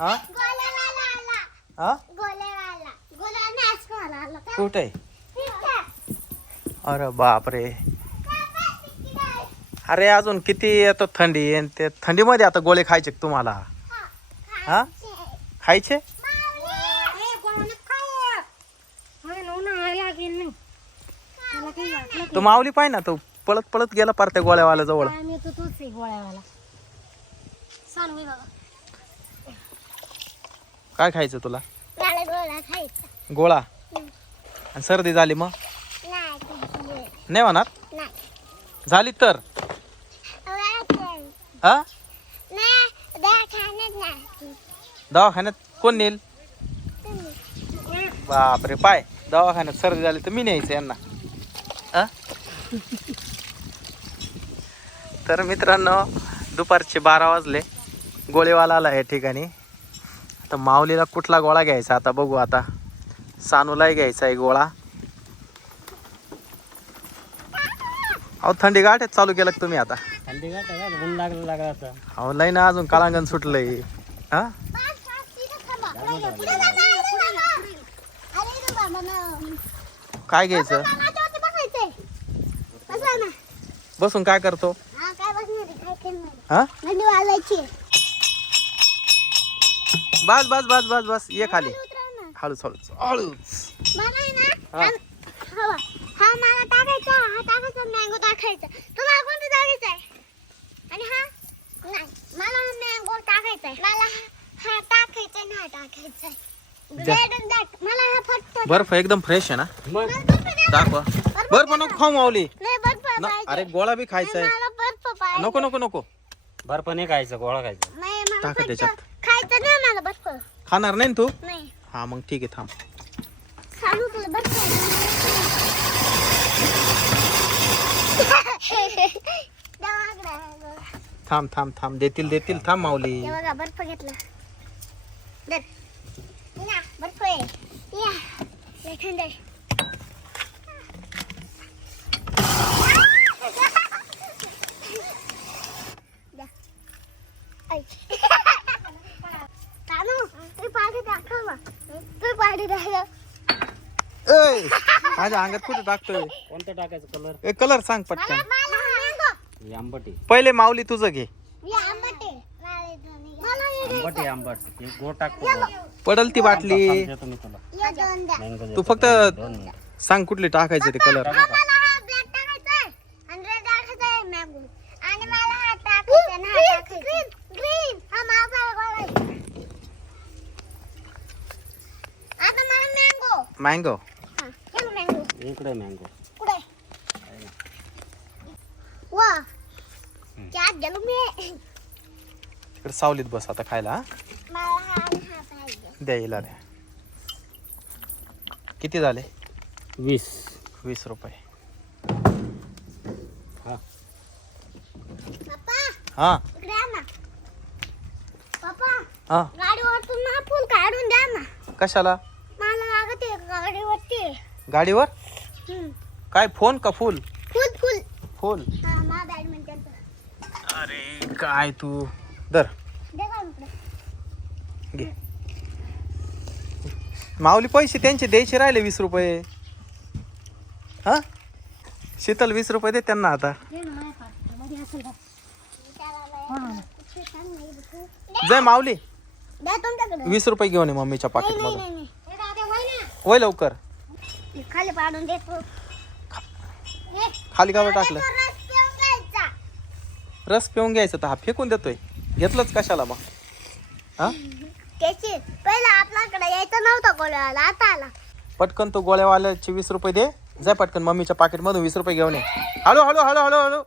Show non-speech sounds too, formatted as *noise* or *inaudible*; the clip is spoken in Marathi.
हा हा? कुठे. अरे बापरे. अरे अजून किती येतो थंडी? आणि ते थंडीमध्ये आता गोळे खायचे तुम्हाला? हा, हा? खायचे. तू माऊली पाय ना तू पळत पळत गेला पार त्या गोळ्यावाल्या जवळ आम्ही तर तोच आहे गोळ्यावाला सांग बाबा काय खायचं तुला? मला गोळा खायचा. गोळा? आणि सर्दी झाली मग? नाही खायची. नाही. म्हणणार नाही. झाली तर. हा? नाही दवाखान्यात नाही दवाखान्यात कोण नेईल? तुम्ही. बापरे पाय. दवाखान्यात सर्दी झाली तर मी न्यायचं यांना? तर मित्रांनो दुपारचे बारा वाजले. गोळेवाला आला या ठिकाणी. आता माऊलीला कुठला गोळा घ्यायचा? आता बघू आता. सानूलाही घ्यायचा आहे गोळा. अहो थंडी गाठ्यात चालू केलं तुम्ही आता? थंडी गाठ लागलं लागलं आता अहो लय ना अजून काळांगण सुटलंय. हा. काय घ्यायचं. बसून काय करतो? हा, बस बस बस बस बस ये खाली. हळूच हळूच हळूच. मला आहे ना हा. हवा. मला टाकायचा हा टाकायचा मँगो टाकायचा. तुला कोणतं टाकायचं आहे? आणि हा? नाही मला हा मँगो टाकायचा आहे. मला हा- हा टाकायचा मला हा फक्त बर्फ एकदम फ्रेश आहे ना? मग. मला बर्फ द्या. दाखवा. बर्फ नको खाऊ माऊली. नाही बर्फ न- पाहिजे. अरे गोळा बी खायचा नाही, आहे. मला बर्फ पाहिजे. नको नको नको. बर्फ नाही खायचं गोळा खायचा. नाही मला टाका फक्त त्याच्यात. खायचं नाही मला बर्फ खाणार नाही ना तू? नाही. हा मग ठीक आहे थांब. सांगू तुला. थांब थांब थांब. देतील देतील. थांब माऊली. हे बघा बर्फ घेतला. ना बर्फ आहे. या. लय थंड आहे द्या. ऐ. तानू, तुम्ही पाठी दाखव ना. तुम्ही पाठी दाखव. ए, *laughs* माझ्या अंगात कुठे टाकतोय? कोणतं टाकायचं कलर ए कलर सांग पटकन. ही आंबट. आहे पहिले माऊली तुझं घे. हे आंबट. आहे. मला हे आंबट आहे आंबट. हे गोड टाकतो पडल ती बाटली. देतो मी तुला. दोन द्या. मँगो तू. फक्त. सांग कुठले टाकायचे ते कलर हा, मला हा black टाकायचा आहे. आणि red टाकायचा आहे mango. आणि मला हा टाकायचा आहे आणि हा टाकायचा. हा माझा गोळा आहे. आता मला मँगो हा, हे. इकडे मँगो कुठे? वा. त्यात गेलो मी. इकडे सावलीत बस आता खायला हा? हा हा पाहिजे. द्या किती झाले वीस वीस रुपये हा हा हा गाडीवरतून ना फुल काढून द्या ना कशाला गाडीवरती. गाडीवर? हम्म. काय फोन का फुल? फुल फुल. फुल. हा मा अरे काय तू? दर दे का इकडे? घे. माऊली पैसे त्यांचे द्यायचे राहिले वीस रुपये. हा? शीतल वीस रुपये दे त्यांना आता. ना माझ्या पाठीमध्ये असेल बघ. जय माऊली. तुमच्याकडे. वीस रुपये घेऊन ये मम्मीच्या नाही पाकिट नाही. वय लवकर. खाली पाडून देतो खाली गावर टाकलं? रस पिऊन घ्यायचा. तर हा फेकून देतोय. घेतलंच कशाला मग? हा? त्याची पहिला आपल्याकडे यायचं नव्हतं कोल्याला आता आला. पटकन तो गोळ्यावाल्याचे वीस रुपये दे. जाय पटकन मम्मीच्या पाकिट मधून वीस रुपये घेऊन ये. हळू हळू हळू हळू हळू.